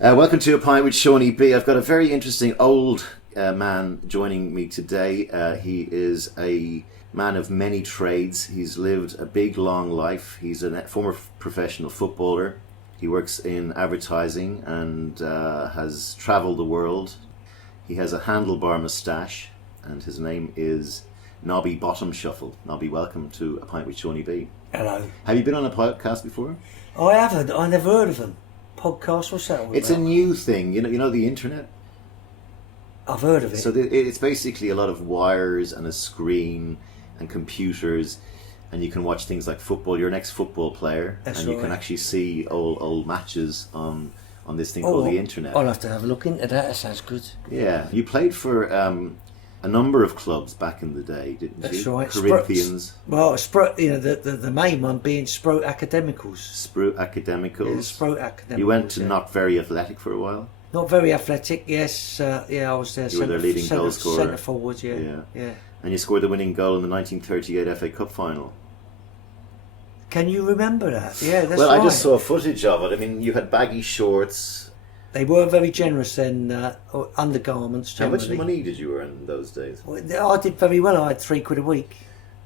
Welcome to A Pint with Seaniebee. I've got a very interesting old man joining me today. He is a man of many trades. He's lived a big, long life. He's a former professional footballer. He works in advertising and has travelled the world. He has a handlebar moustache, and his name is Nobby Bottom Shuffle. Nobby, welcome to A Pint with Seaniebee. Hello. Have you been on a podcast before? I haven't. I never heard of them. Podcast, what's that all It's about? a new thing. You know the internet? I've heard of it. So it's basically a lot of wires and a screen and computers, and you can watch things like football. You're an ex-football player, That's and you right. can actually see old matches on this thing called the internet. I'll have to have a look into that. That sounds good. Yeah, you played for a number of clubs back in the day, didn't you? That's right. Corinthians. The main one being Sprout Academicals. Sprout Academicals. Yeah, Sprout Academicals. You went to yeah. Not Very Athletic for a while. Not very athletic, yes. I was there. You were their leading goal scorer. Centre forward, yeah. And you scored the winning goal in the 1938 FA Cup final. Can you remember that? Yeah, that's Well, right. I just saw footage of it. I mean, you had baggy shorts. They were very generous then, undergarments How generally. much money did you earn in those days? Well, I did very well. I had £3 a week.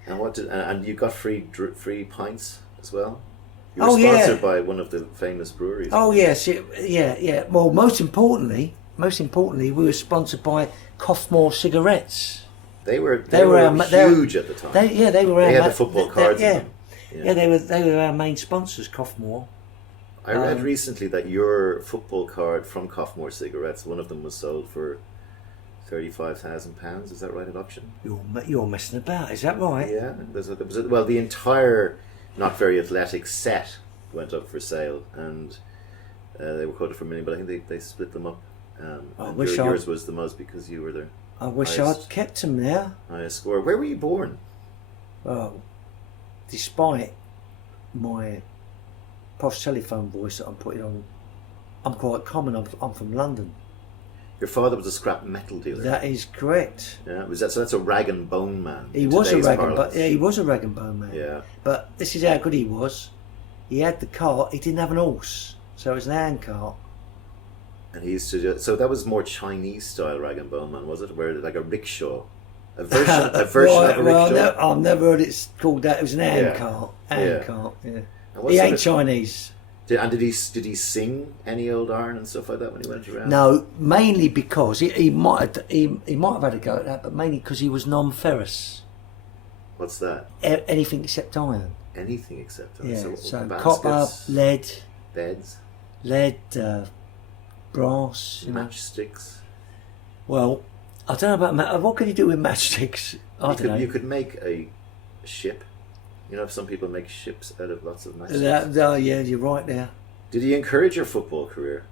And you got free pints as well? You Oh, were yeah. sponsored by one of the famous breweries. Oh yes, yeah. Well, most importantly, we were sponsored by Coffmore cigarettes. They were our- huge at the time. They were. They our had the football cards in them. Yeah, they were our main sponsors, Coffmore. I read recently that your football card from Coffmore cigarettes, one of them was sold for £35,000. Is that right at auction? You're messing about, is that right? Yeah. Well, the entire Not Very Athletic set went up for sale, and they were quoted for $1 million, but I think they split them up. Yours was the most because you were there. I wish I'd kept them there. Highest score. Where were you born? Well, despite my posh telephone voice that I'm putting on, I'm quite common. I'm from London. Your father was a scrap metal dealer. That is correct. Yeah, so that's a rag and bone man. He was a rag and bone man. Yeah. But this is how good he was. He had the cart. He didn't have an horse, so it was an hand cart. And he used to so that was more Chinese style rag and bone man, was it? Where like a rickshaw, a version of a rickshaw. Well, I've never heard it's called that. It was an hand cart. Hand cart. Yeah. He ain't Chinese. Did he sing any old iron and stuff like that when he went around? No, mainly because he might have had a go at that, but mainly because he was non-ferrous. What's that? Anything except iron. Anything except iron. Yeah. So baskets, copper, lead, beds, brass, matchsticks. Well, I don't know about what can you do with matchsticks? I don't know. You could make a ship. You know, some people make ships out of lots of matches. Yeah, you're right there. Did he encourage your football career?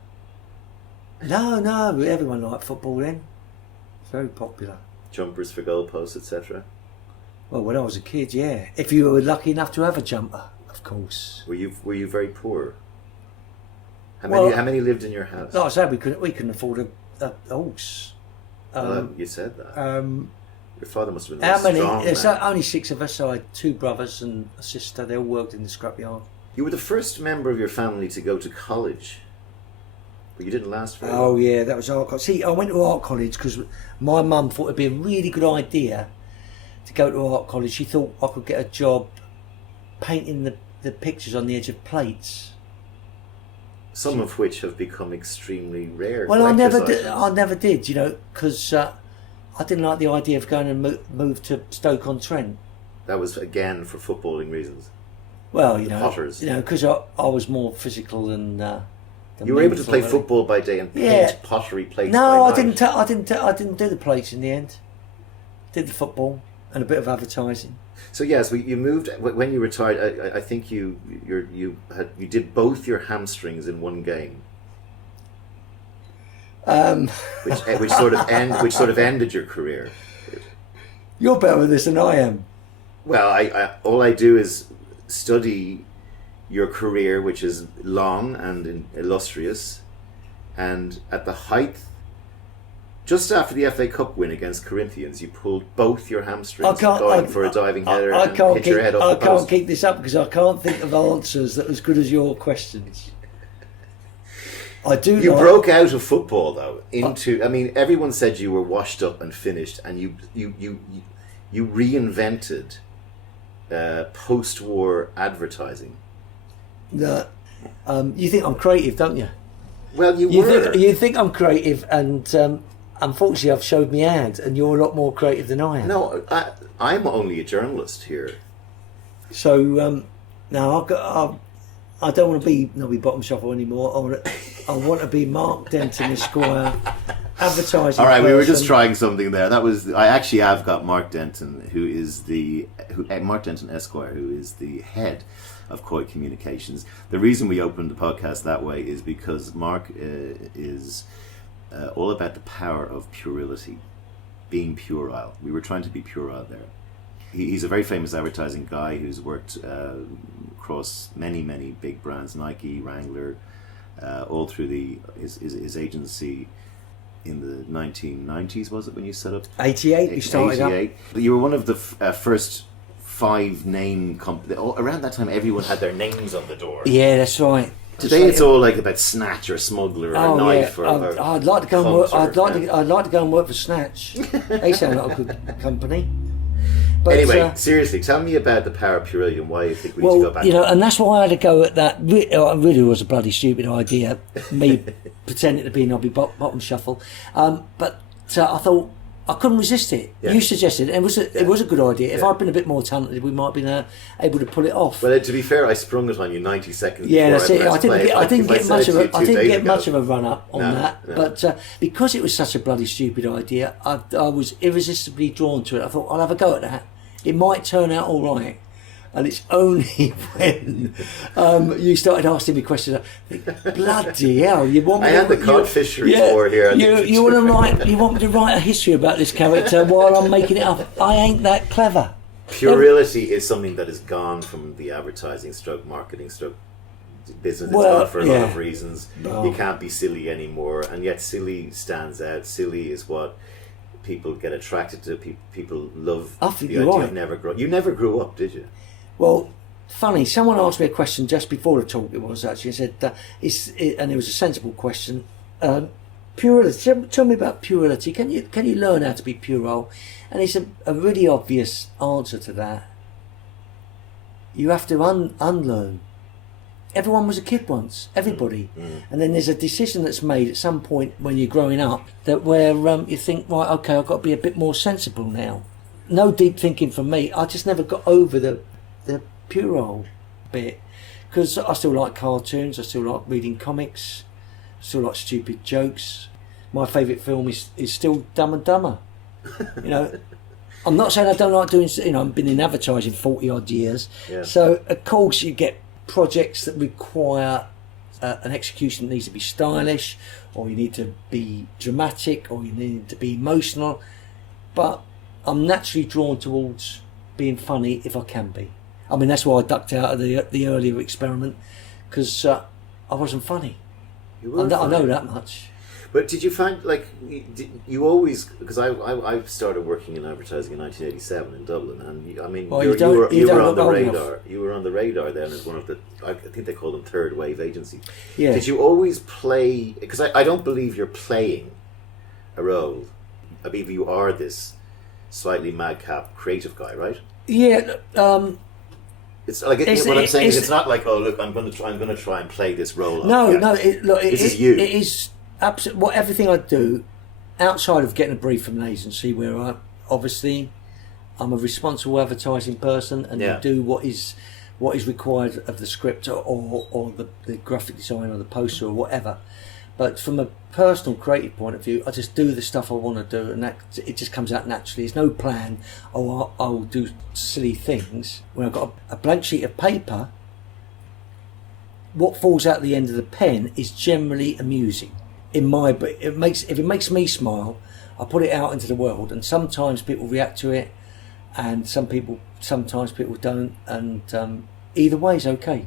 No, everyone liked football then. Very popular. Jumpers for goalposts, etc. Well, when I was a kid, yeah. If you were lucky enough to have a jumper, of course. Were you very poor? How many lived in your house? Like I said, we couldn't afford a horse. You said that. Your father must have been How many? strong. There's only 6 of us. So I had 2 brothers and a sister. They all worked in the scrapyard. You were the first member of your family to go to college, but you didn't last very long. Oh yeah, that was art college. See, I went to art college because my mum thought it'd be a really good idea to go to art college. She thought I could get a job painting the pictures on the edge of plates. Some of which have become extremely rare. Well, I never collector's did, because I didn't like the idea of going and move to Stoke-on-Trent. That was again for footballing reasons. Well, Potters. because I was more physical than. You were able to play football by day and paint pottery plates. No, by I night. I didn't do the plates in the end. Did the football and a bit of advertising. So yes, you moved when you retired. I think you did both your hamstrings in one game. Which sort of ended your career. You're better with this than I am. Well, all I do is study your career, which is long and illustrious, and at the height, just after the FA Cup win against Corinthians, you pulled both your hamstrings going for a diving header and hit your head off the post. I can't keep this up because I can't think of answers that are as good as your questions. I do. You broke out of football though into. I mean, everyone said you were washed up and finished, and you reinvented post-war advertising. You think I'm creative, don't you? Well, you think I'm creative, and unfortunately, I've showed me hand, and you're a lot more creative than I am. No, I'm only a journalist here. So now I don't want to be Nobby Bottom Shuffle anymore. I want to be Mark Denton Esquire, advertising. All right, person. we were just trying something there. I actually have got Mark Denton, Mark Denton Esquire, who is the head of Croydon Communications. The reason we opened the podcast that way is because Mark is all about the power of puerility, being puerile. We were trying to be puerile there. He's a very famous advertising guy who's worked across many big brands, Nike, Wrangler, all through his agency in the 1990s, was it, when you set up? 88, you started 88. Up. You were one of the first 5 name companies. Around that time, everyone had their names on the door. Yeah, that's right. Today it's all like about Snatch or Smuggler or a knife. Yeah. I'd like to go and work. I'd like to go and work for Snatch. They sound like a good company. But, anyway, seriously, tell me about the Power of Puerility and why you think we need to go back. And that's why I had to go at that. It really was a bloody stupid idea, me pretending to be Nobby Bottom Shuffle. But I thought I couldn't resist it. Yeah. You suggested it. It was a good idea. If I'd been a bit more talented, we might have been able to pull it off. Well, to be fair, I sprung it on you 90 seconds. Yeah, before that's it. I didn't get much of a run up on that. No. But because it was such a bloody stupid idea, I was irresistibly drawn to it. I thought I'll have a go at that. It might turn out all right. And it's only when you started asking me questions, I think, bloody hell, you want me I had the cod fishery tour here. You want me to write a history about this character while I'm making it up? I ain't that clever. Puerility is something that has gone from the advertising marketing business. It's gone for a lot of reasons. Oh. You can't be silly anymore, and yet silly stands out. Silly is what people get attracted to. People love the idea of never growing. You never grew up, did you? Well, funny, someone asked me a question just before the talk. It was actually, said, and it was a sensible question. Puerility. Tell me about puerility. Can you learn how to be puerile? And it's a really obvious answer to that. You have to unlearn. Everyone was a kid once. Everybody. And then there's a decision that's made at some point when you're growing up where you think, right, okay, I've got to be a bit more sensible now. No deep thinking from me. I just never got over the puerile bit, because I still like cartoons, I still like reading comics, I still like stupid jokes. My favourite film is still Dumb and Dumber. I'm not saying I don't like doing, I've been in advertising 40 odd years, so of course you get projects that require an execution that needs to be stylish, or you need to be dramatic, or you need to be emotional, but I'm naturally drawn towards being funny if I can be. I mean, that's why I ducked out of the earlier experiment, because I wasn't funny. You were I know that much. But did you find, like, you always, because I started working in advertising in 1987 in Dublin, and you were on the radar. You were on the radar then as one of the, I think they call them third wave agencies. Yeah. Did you always play, because I don't believe you're playing a role. I believe you are this slightly madcap creative guy, right? Yeah. It's like what I'm saying is, it's not like, oh look, I'm going to try and play this role. This is you. It is absolutely everything I do outside of getting a brief from an agency, where I'm a responsible advertising person, and I do what is required of the script or the graphic design or the poster or whatever. But from a personal creative point of view, I just do the stuff I want to do, and it just comes out naturally. There's no plan. I'll do silly things. When I've got a blank sheet of paper, what falls out the end of the pen is generally amusing. If it makes me smile, I put it out into the world, and sometimes people react to it, and sometimes people don't, and either way is okay.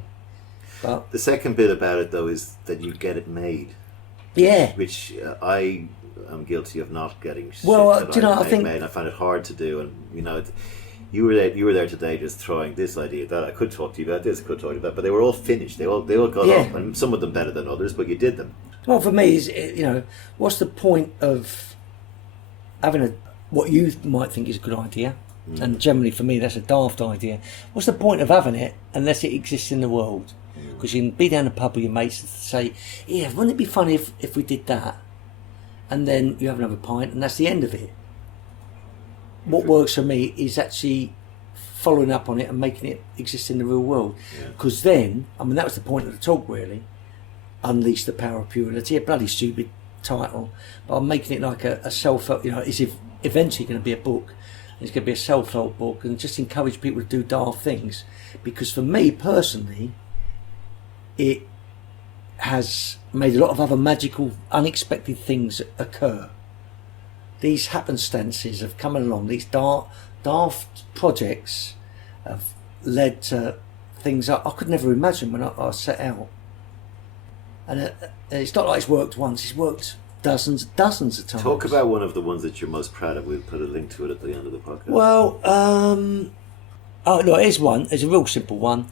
But the second bit about it, though, is that you get it made. Yeah. Which I am guilty of not getting. I think made. I find it hard to do, and you were there today, just throwing this idea that I could talk to you about this, I could talk to you about, but they were all finished. They all got up, and some of them better than others, but you did them. Well, for me, what's the point of having what you might think is a good idea? And generally for me that's a daft idea. What's the point of having it unless it exists in the world? Because you can be down the pub with your mates and say, yeah, wouldn't it be funny if we did that? And then you have another pint and that's the end of it. What works for me is actually following up on it and making it exist in the real world. Because then, that was the point of the talk really. Unleash the Power of Puerility, a bloody stupid title, but I'm making it like a self-help, it's eventually going to be a book. It's going to be a self-help book and just encourage people to do daft things. Because for me personally, it has made a lot of other magical, unexpected things occur. These happenstances have come along, these daft projects have led to things I could never imagine when I set out. And it's not like it's worked once, it's worked dozens of times. Talk about one of the ones that you're most proud of. We'll put a link to it at the end of the podcast. Well, here's one. It's a real simple one.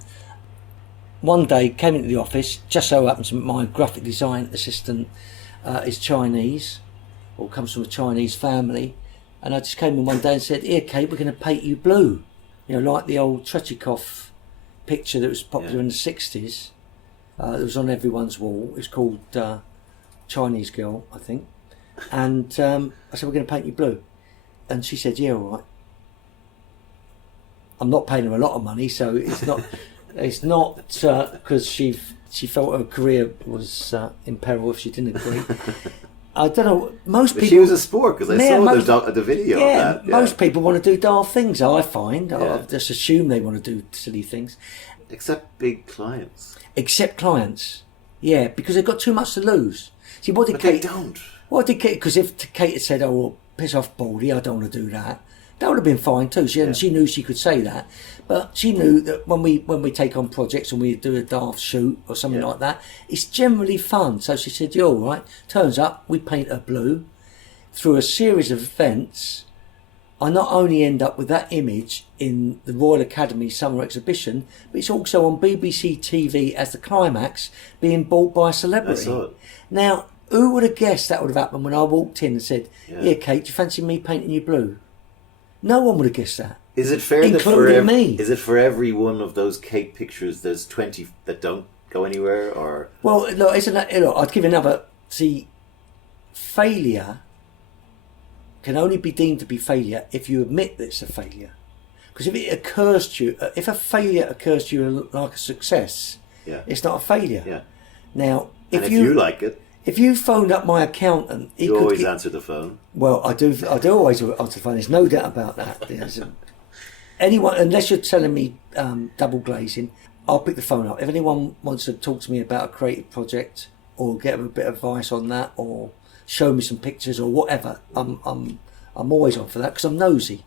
One day, came into the office, just so happens my graphic design assistant is Chinese, or comes from a Chinese family, and I just came in one day and said, here Kate, we're going to paint you blue. Like the old Tretyakov picture that was popular in the 60s. It was on everyone's wall. It was called Chinese Girl, I think. And I said, we're going to paint you blue. And she said, yeah, all right. I'm not paying her a lot of money, so it's not it's not because she felt her career was in peril if she didn't agree. I don't know, most people... She was a sport, because I saw the video of that. Yeah, most people want to do daft things, I find. I just assume they want to do silly things. Except big clients. Except clients, yeah, because they've got too much to lose. See, what did but Kate... they don't. What did Kate... Because if Kate had said, oh, well, piss off, Baldy, I don't want to do that, that would have been fine too. She knew she could say that. But she knew that when we take on projects and we do a daft shoot or something like that, it's generally fun. So she said, you're all right. Turns up, we paint her blue. Through a series of events, I not only end up with that image in the Royal Academy Summer Exhibition, but it's also on BBC TV as the climax, being bought by a celebrity. I saw it. Now, who would have guessed that would have happened when I walked in and said, here, Kate, do you fancy me painting you blue? No one would have guessed that. Is it fair including me? Is it for every one of those Kate pictures there's 20 that don't go anywhere? Or well, look, I'd give another. See, failure can only be deemed to be failure if you admit that it's a failure. Because if it occurs to you, if a failure occurs to you like a success, it's not a failure. Yeah. If you like it, if you phoned up my accountant, you always answer the phone. Well, I do always answer the phone. There's no doubt about that. Anyone, unless you're telling me double glazing, I'll pick the phone up. If anyone wants to talk to me about a creative project or get a bit of advice on that or show me some pictures or whatever, I'm always on for that because I'm nosy.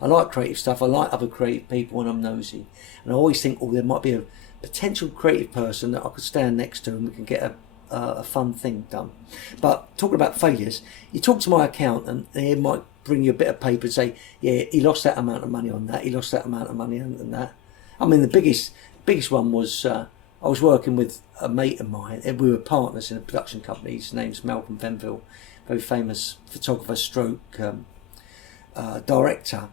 I like creative stuff. I like other creative people and I'm nosy. And I always think, there might be a potential creative person that I could stand next to and we can get a fun thing done. But talking about failures, you talk to my accountant and he might bring you a bit of paper and say, yeah, he lost that amount of money on that, he lost that amount of money on that. The biggest one was I was working with a mate of mine, and we were partners in a production company. His name's Malcolm Venville, very famous photographer stroke director.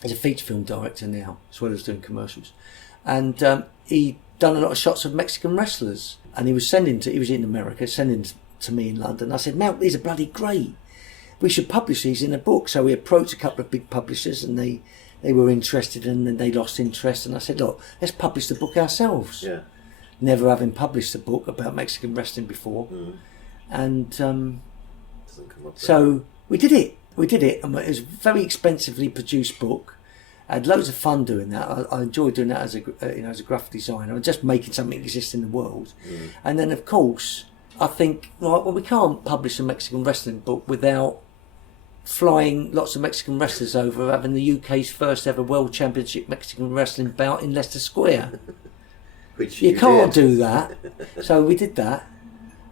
He's a feature film director now, as well as doing commercials. And he'd done a lot of shots of Mexican wrestlers, and he was in America, sending to me in London. I said, Mal, these are bloody great. We should publish these in a book. So we approached a couple of big publishers and they were interested and then they lost interest. And I said, look, let's publish the book ourselves. Yeah. Never having published a book about Mexican wrestling before. And so we did it. And it was a very expensively produced book. I had loads of fun doing that. I enjoyed doing that as a graphic designer and just making something exist in the world. And then, of course, I think, we can't publish a Mexican wrestling book without flying lots of Mexican wrestlers over, having the UK's first ever World Championship Mexican wrestling bout in Leicester Square. Which you can't do that. So we did that.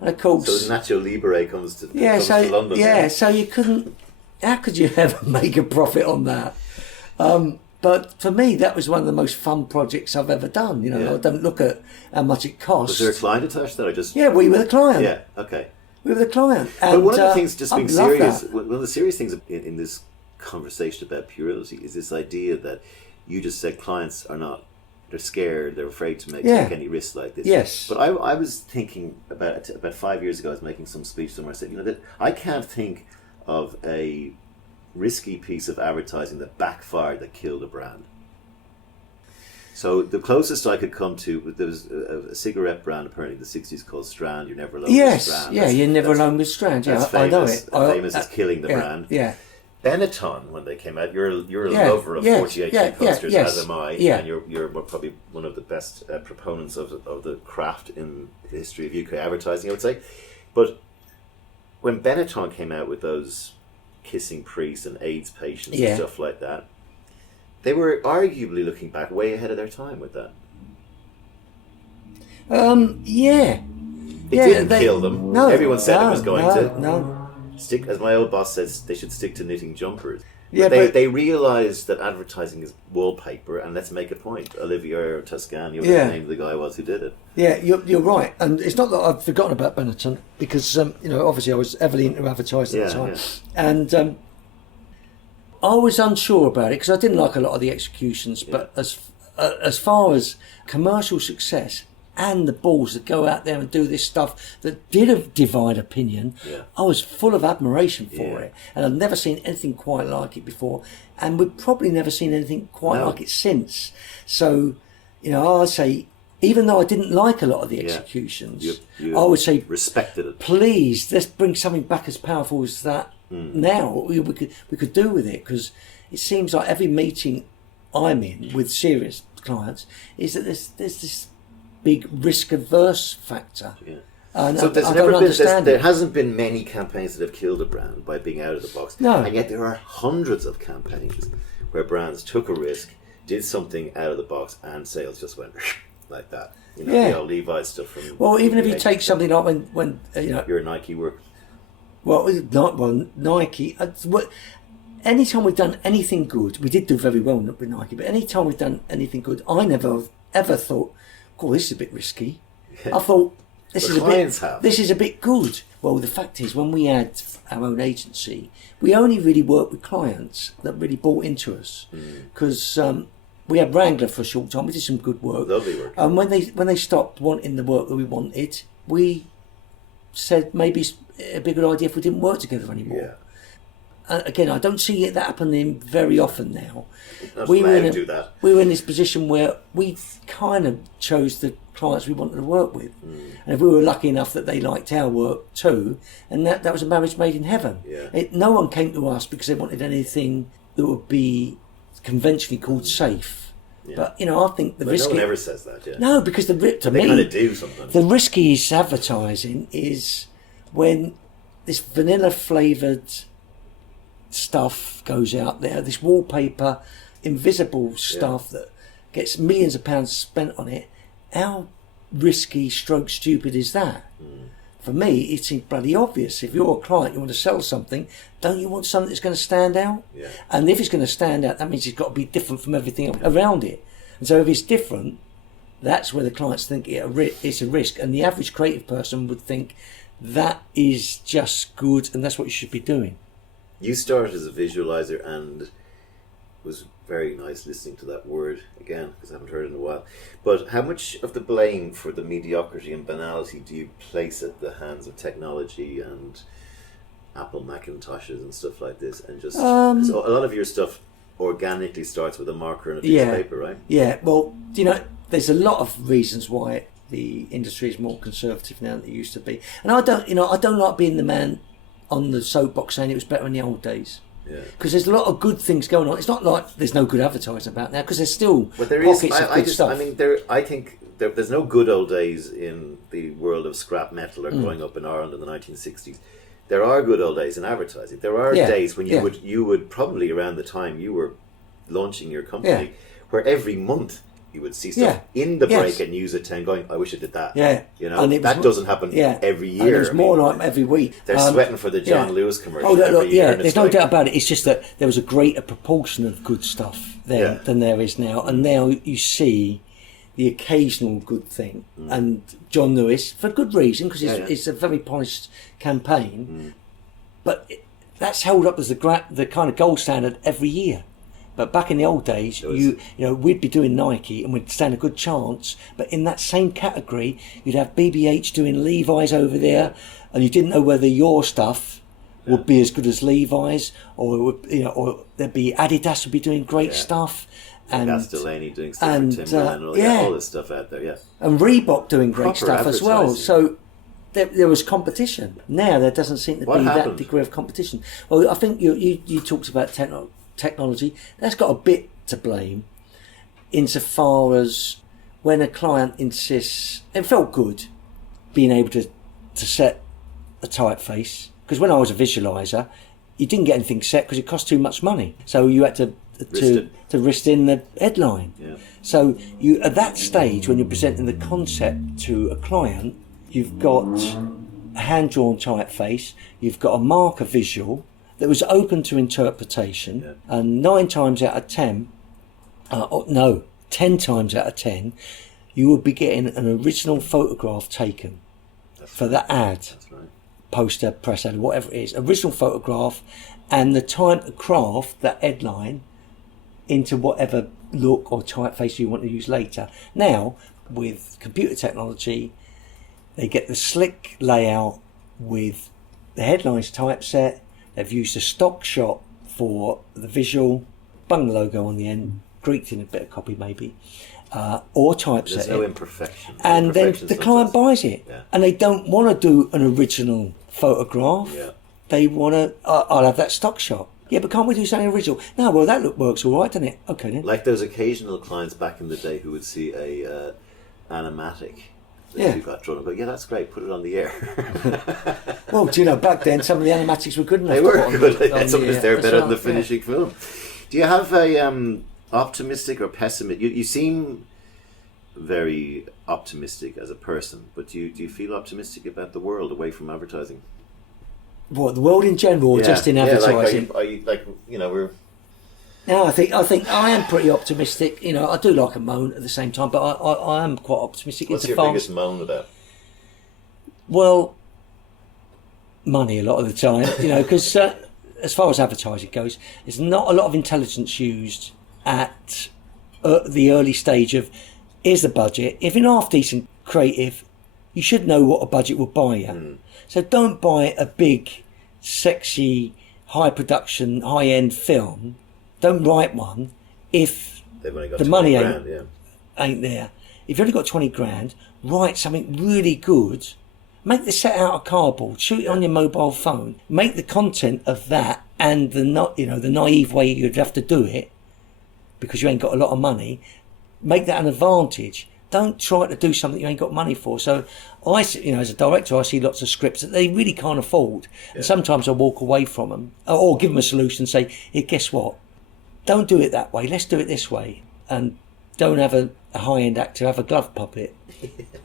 And of course... So Nacho Libre comes to London. Yeah, so you couldn't... How could you ever make a profit on that? But for me, that was one of the most fun projects I've ever done. You know, Yeah. I don't look at how much it cost. Was there a client attached to that? Yeah, we were the client. Yeah, okay. We were the client. But And, one of the things, just being I love serious, that. one of the serious things in this conversation about puerility is this idea that you just said clients are not, they're scared, they're afraid to take any risks like this. Yes. But I was thinking about 5 years ago, I was making some speech somewhere, I said, that I can't think of a risky piece of advertising that backfired, that killed a brand. So the closest I could come to, there was a cigarette brand apparently in the 60s called Strand. You're never alone with Strand. Yes, you're never alone with Strand. Yeah, that's I know famous, it. Famous as killing the brand. Yeah. Benetton, when they came out, you're a lover of 48K posters, as am I, and you're probably one of the best proponents of the craft in the history of UK advertising, I would say. But when Benetton came out with those kissing priests and AIDS patients and stuff like that, they were arguably, looking back, way ahead of their time with that. Yeah. It didn't kill them. No, Everyone said it was going to. No. Stick, as my old boss says, they should stick to knitting jumpers. Yeah, but they realised that advertising is wallpaper, and let's make a point. Olivier Toscani, whatever the name of the guy was who did it. Yeah, you're right, and it's not that I've forgotten about Benetton, because obviously I was heavily into advertising at the time, and I was unsure about it because I didn't like a lot of the executions. But as far as commercial success and the balls that go out there and do this stuff that did divide opinion, I was full of admiration for it, and I've never seen anything quite like it before, and we've probably never seen anything quite like it since. So, I say, even though I didn't like a lot of the executions, you I would say respected it. Please, let's bring something back as powerful as that now. We could do with it, because it seems like every meeting I'm in with serious clients is that there's this big risk-averse factor. So there hasn't been many campaigns that have killed a brand by being out of the box. No. And yet there are hundreds of campaigns where brands took a risk, did something out of the box, and sales just went like that. The old Levi's stuff from... Well, even if you take something like when you're a Nike work. Well, Nike... Anytime we've done anything good, we did do very well with Nike, but anytime we've done anything good, I never ever thought, "Oh, this is a bit risky." I thought, this is a bit good. Well, the fact is, when we had our own agency, we only really worked with clients that really bought into us, because we had Wrangler for a short time. We did some good work. Lovely work. And when they stopped wanting the work that we wanted, we said maybe it'd be a good idea if we didn't work together anymore. Yeah. Again, I don't see that happening very often now. We were in this position where we kind of chose the clients we wanted to work with, and if we were lucky enough that they liked our work too, and that was a marriage made in heaven. No one came to us because they wanted anything that would be conventionally called safe. But I think the risky. No one ever says that. No, because to me, kind of do sometimes. The riskiest advertising is when this vanilla flavoured stuff goes out there, this wallpaper, invisible stuff that gets millions of pounds spent on it. How risky stroke stupid is that? For me, it seems bloody obvious. If you're a client, you want to sell something, don't you want something that's going to stand out? And if it's going to stand out, that means it's got to be different from everything around it. And so if it's different, that's where the clients think it's a risk, and the average creative person would think that is just good and that's what you should be doing. You started as a visualizer, and it was very nice listening to that word again, because I haven't heard it in a while. But how much of the blame for the mediocrity and banality do you place at the hands of technology and Apple Macintoshes and stuff like this? And just so a lot of your stuff organically starts with a marker and a piece of paper, right? Yeah, well, there's a lot of reasons why the industry is more conservative now than it used to be. And I don't like being the man on the soapbox saying it was better in the old days. Because there's a lot of good things going on. It's not like there's no good advertising about now, because there's still pockets of good stuff. I mean, I think there's no good old days in the world of scrap metal or growing up in Ireland in the 1960s. There are good old days in advertising. There are days when you would probably around the time you were launching your company, where every month you would see stuff in the break and use it and going, I wish I did that. Yeah. You know, that doesn't happen every year. And it was more like every week. They're sweating for the John Lewis commercial every year. Yeah, there's no doubt about it. It's just that there was a greater proportion of good stuff then than there is now. And now you see the occasional good thing. And John Lewis, for good reason, because it's a very polished campaign. But that's held up as the kind of gold standard every year. But back in the old days, you know, we'd be doing Nike and we'd stand a good chance. But in that same category, you'd have BBH doing Levi's over there, and you didn't know whether your stuff would be as good as Levi's, or it would, you know, or there'd be Adidas would be doing great stuff, and Cass Delaney doing stuff for Timberland, all this stuff out there, and Reebok doing great Proper stuff as well. So there was competition. Now there doesn't seem to be that degree of competition. Well, I think you talked about technology. That's got a bit to blame insofar as when a client insists, it felt good being able to set a typeface, because when I was a visualizer you didn't get anything set because it cost too much money, so you had to wrist in the headline. So you, at that stage when you're presenting the concept to a client, you've got a hand-drawn typeface, you've got a marker visual that was open to interpretation, and 9 times out of 10, 10 times out of 10, you would be getting an original photograph taken for the ad, poster, press ad, whatever it is, original photograph, and the time to craft that headline into whatever look or typeface you want to use later. Now, with computer technology, they get the slick layout with the headlines typeset. They've used a stock shot for the visual, bung the logo on the end, greeked in a bit of copy maybe, or typeset. There's no imperfection. And then the client buys it. And they don't want to do an original photograph. They want to, I'll have that stock shot. Yeah, but can't we do something original? No, well, that look works all right, doesn't it? Okay then. Like those occasional clients back in the day who would see a animatic that you got drawn and go, yeah, that's great, put it on the air. Well, do you know, back then some of the animatics were good enough. They were good. Sometimes they're better than the finishing film. Do you have a optimistic or pessimistic? You seem very optimistic as a person, but do you feel optimistic about the world away from advertising? What, the world in general, or just in advertising? We're. No, I think I am pretty optimistic. You know, I do like a moan at the same time, but I am quite optimistic. What's your biggest moan about? Well, money a lot of the time. You know, because as far as advertising goes, there's not a lot of intelligence used at the early stage of, here's the budget. If you're half decent creative, you should know what a budget will buy you. So don't buy a big, sexy, high production, high end film. Don't write one if the money ain't there. If you've only got 20 grand, write something really good. Make the set out of cardboard, shoot it on your mobile phone, make the content of that and the naive way you'd have to do it because you ain't got a lot of money. Make that an advantage. Don't try to do something you ain't got money for. So as a director, I see lots of scripts that they really can't afford. And sometimes I walk away from them or give them a solution and say, hey, guess what? Don't do it that way. Let's do it this way. And don't have a high-end actor have a glove puppet.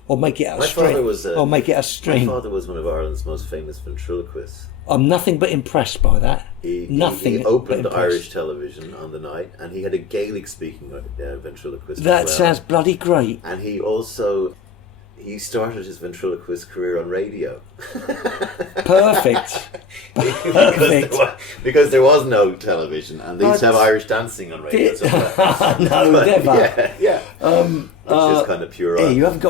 Or make it out of string. My father was one of Ireland's most famous ventriloquists. I'm nothing but impressed by that. He opened Irish television on the night, and he had a Gaelic-speaking ventriloquist. That sounds bloody great. And he started his ventriloquist career on radio. Perfect. because there was no television, and they used to have Irish dancing on radio. No, never. Which is kind of pure. Yeah, you haven't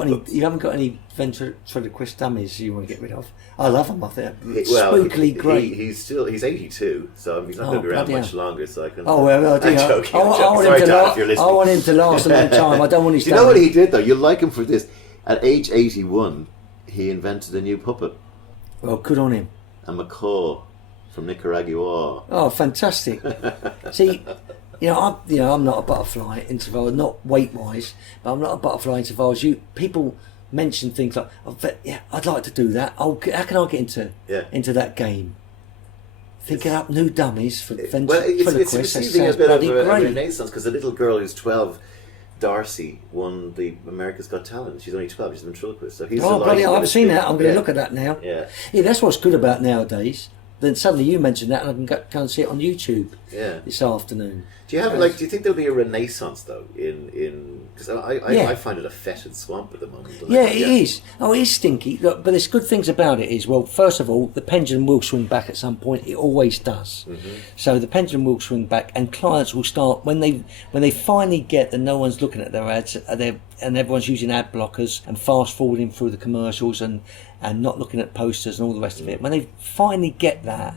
got any ventriloquist dummies you want to get rid of. I love them. I think spookily great. He's 82, so he's not going to be around much longer. So I can. Oh well, I'm joking. I want him to last a long time. I don't want his. Do you know what he did though? You'll like him for this. At age 81, he invented a new puppet. Well, good on him. A macaw from Nicaragua. Oh, fantastic! See, I'm not a butterfly insofar, not weight-wise, but I'm not a butterfly insofar as you. People mention things like, I'd like to do that. Oh, how can I get into that game? Thinking up new dummies for it's receiving a bit of a renaissance because a little girl who's 12 Darcy won the America's Got Talent. She's only 12. She's a ventriloquist. So he's bloody! I've seen that. I'm going to look at that now. Yeah. Yeah, that's what's good about nowadays. Then suddenly you mentioned that, and I can go and see it on YouTube. Yeah. This afternoon. Do you have do you think there'll be a renaissance though in because I find it a fetid swamp at the moment. It is. Oh, it is stinky. Look, but there's good things about it. Is, well, first of all, the pendulum will swing back at some point. It always does. Mm-hmm. So the pendulum will swing back, and clients will start when they finally get that no one's looking at their ads, and everyone's using ad blockers and fast forwarding through the commercials and not looking at posters and all the rest of it. When they finally get that,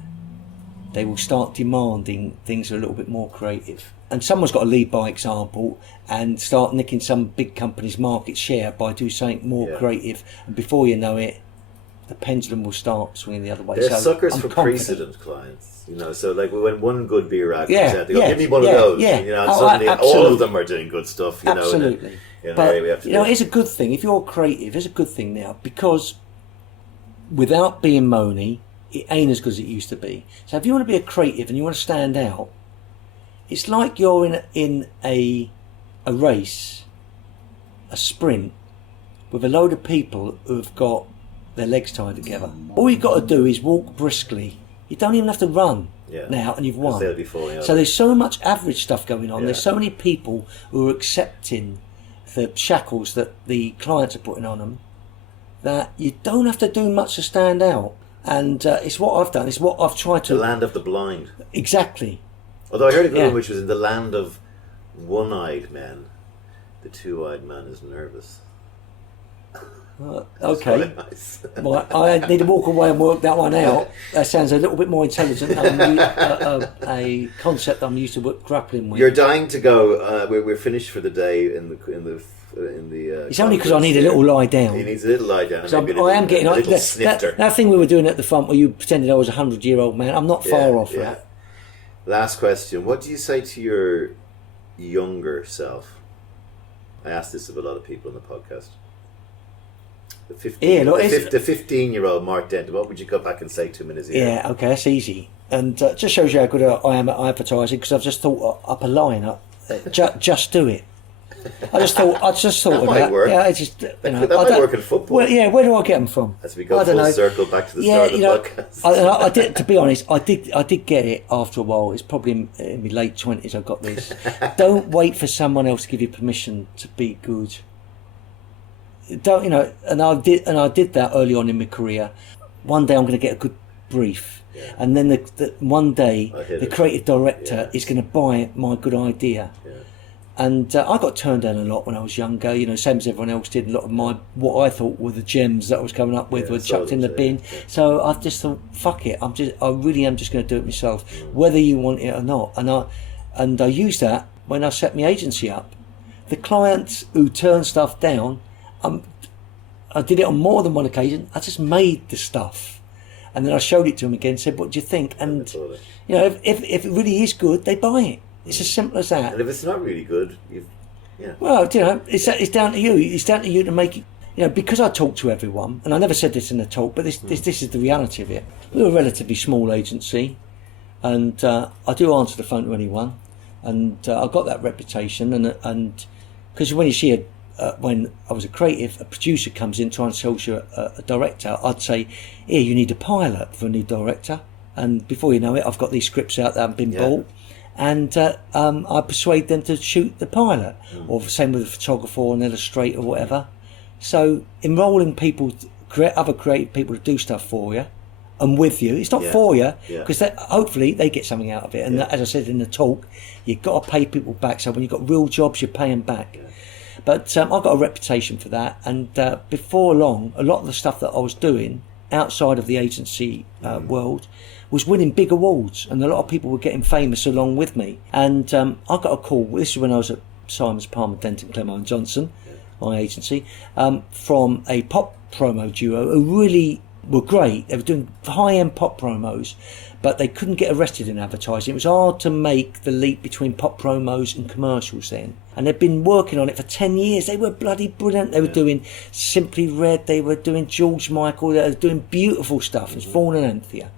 they will start demanding things that are a little bit more creative. And someone's got to lead by example and start nicking some big company's market share by doing something more creative. And before you know it, the pendulum will start swinging the other way. They're suckers for precedent, clients. So like when one good beer ad comes out, they go, give me one of those. Yeah. And suddenly all of them are doing good stuff. Absolutely. But we have to it's a good thing. If you're creative, it's a good thing now, because without being moany, it ain't as good as it used to be. So if you want to be a creative and you want to stand out, it's like you're in a race, a sprint, with a load of people who've got their legs tied together. All you've got to do is walk briskly. You don't even have to run now, and you've won. So there's so much average stuff going on. There's so many people who are accepting the shackles that the clients are putting on them, that you don't have to do much to stand out. And it's what I've done. It's what I've tried to... The land of the blind. Exactly. Although I heard a good one which was in the land of one-eyed men. The two-eyed man is nervous. Okay. Nice. Well, I need to walk away and work that one out. That sounds a little bit more intelligent than a concept I'm used to grappling with. You're dying to go. We're finished for the day in the it's only because I need a little lie down. He needs a little lie down. I am getting that thing we were doing at the front where you pretended I was a 100-year-old man. I'm not far off that. Last question. What do you say to your younger self? I asked this of a lot of people in the podcast. The 15-year-old Mark Denton. What would you go back and say to him in his ear? Yeah, okay, that's easy. And just shows you how good I am at advertising, because I've just thought up a line. Just do it. I just thought that of might that. work. Yeah, I just that might work in football. Well, where do I get them from? As we go full circle back to the start of the podcast. I did. To be honest, I did get it after a while. It's probably in my late 20s I got this. Don't wait for someone else to give you permission to be good. Don't And I did that early on in my career. One day I'm going to get a good brief, and then one day the creative director is going to buy my good idea. Yeah. And I got turned down a lot when I was younger, same as everyone else did. A lot of what I thought were the gems that I was coming up with were chucked in the bin. Yeah. So I just thought, fuck it, I really am just going to do it myself, whether you want it or not. And I used that when I set my agency up. The clients who turn stuff down, I did it on more than one occasion. I just made the stuff, and then I showed it to them again. Said, "What do you think?" And if it really is good, they buy it. It's as simple as that. And if it's not really good, well, it's down to you. It's down to you to make it. Because I talk to everyone, and I never said this in a talk, but this is the reality of it. We're a relatively small agency, and I do answer the phone to anyone, and I've got that reputation, and because when you see when I was a creative, a producer comes in trying to sell you a director, I'd say, here, you need a pilot for a new director, and before you know it, I've got these scripts out that haven't been bought. And I persuade them to shoot the pilot, or the same with a photographer or an illustrator or whatever. So enrolling people, other creative people to do stuff for you and with you. It's not for you, because hopefully they get something out of it. And as I said in the talk, you've got to pay people back. So when you've got real jobs, you pay them back. Yeah. But I've got a reputation for that. And before long, a lot of the stuff that I was doing outside of the agency world was winning big awards, and a lot of people were getting famous along with me. And I got a call, this is when I was at Simons, Palmer, Denton, Clemo and Johnson, my agency, from a pop promo duo who really were great. They were doing high-end pop promos, but they couldn't get arrested in advertising. It was hard to make the leap between pop promos and commercials then. And they'd been working on it for 10 years. They were bloody brilliant. They were doing Simply Red, they were doing George Michael, they were doing beautiful stuff. It's Fawn and Anthea.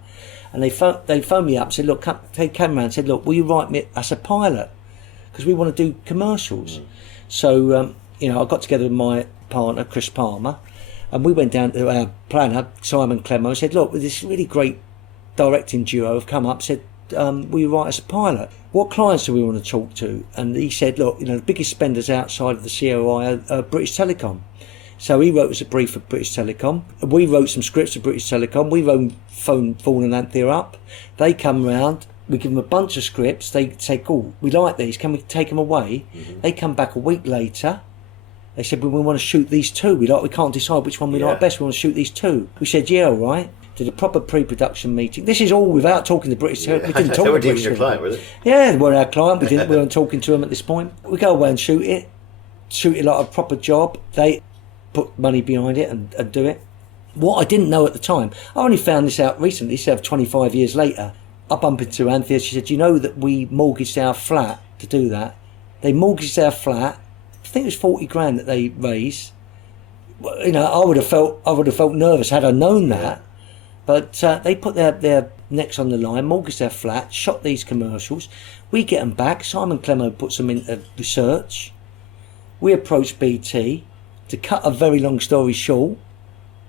And they phoned me up and said, look, they came around and said, look, will you write me as a pilot? Because we want to do commercials. So, I got together with my partner, Chris Palmer, and we went down to our planner, Simon Clemmo, and said, look, this really great directing duo have come up, said, will you write us a pilot? What clients do we want to talk to? And he said, look, the biggest spenders outside of the COI are British Telecom. So he wrote us a brief for British Telecom. We wrote some scripts for British Telecom. We phoned Vaughan and Anthea up. They come round. We give them a bunch of scripts. They say, cool, we like these. Can we take them away? Mm-hmm. They come back a week later. They said, well, we want to shoot these two. We can't decide which one we like best. We want to shoot these two. We said, yeah, all right. Did a proper pre-production meeting. This is all without talking to British. We didn't talk to British. Your client, were they? Yeah, they were our client. We weren't talking to them at this point. We go away and shoot it like a proper job. They put money behind it and do it. What I didn't know at the time, I only found this out recently, 25 years later. I bumped into Anthea. She said, you know that we mortgaged our flat to do that? They mortgaged our flat. I think it was 40 grand that they raised. I would have felt nervous had I known that. But they put their necks on the line, mortgaged their flat, shot these commercials. We get them back. Simon Clemmo puts them into research. We approached BT. To cut a very long story short,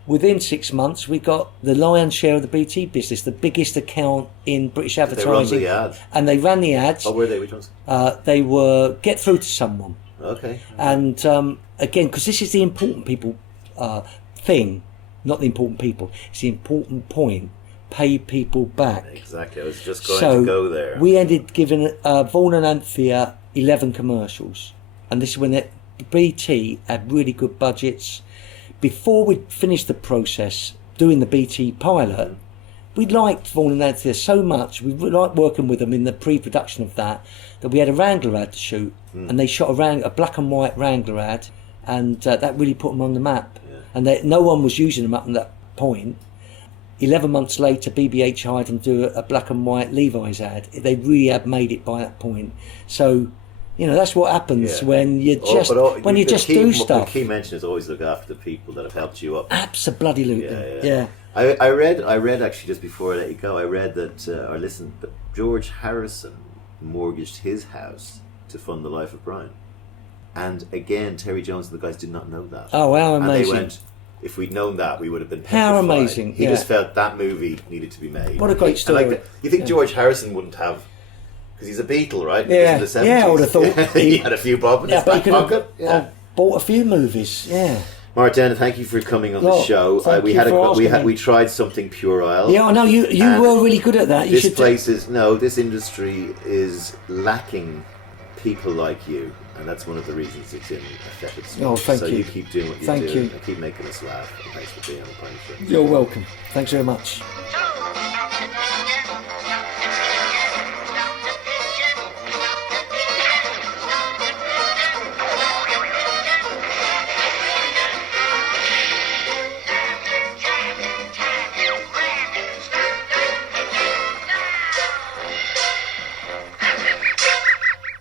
within 6 months we got the lion's share of the BT business, the biggest account in British advertising. They run the ads. And they ran the ads. Oh, were they? Which ones? They were Get Through to Someone. Okay. And again, because this is the important people thing, not the important people, it's the important point. Pay people back. Exactly. I was just going to go there. We ended giving Vaughan and Anthea 11 commercials, and this is when BT had really good budgets. Before we finished the process doing the BT pilot, we liked Vaughan and Anthea so much, we liked working with them in the pre-production of that we had a Wrangler ad to shoot, and they shot a black and white Wrangler ad, and that really put them on the map. And no one was using them up to that point. 11 months later, BBH hired them to do a black and white Levi's ad. They really had made it by that point. So, that's what happens when you just do stuff. The key mention is always look after the people that have helped you up. Absolutely. Yeah. I read actually just before I let you go. I read that George Harrison mortgaged his house to fund The Life of Brian, and again Terry Jones and the guys did not know that. Oh wow, amazing! And they went, if we'd known that, we would have been petrified. How amazing! He just felt that movie needed to be made. What a great story! You think George Harrison wouldn't have? Because he's a Beatle, right? Yeah, in the 70s. I would have thought he had a few bob in his back pocket. Yeah, bought a few movies. Yeah. Martin, thank you for coming on the show. We tried something puerile. Yeah, I know you were really good at that. This industry is lacking people like you, and that's one of the reasons it's in a fetid state. Oh, thank you. So you keep doing what you do. Thank you. And keep making us laugh. And thanks for being on the Pint Show. You're welcome. Thanks very much.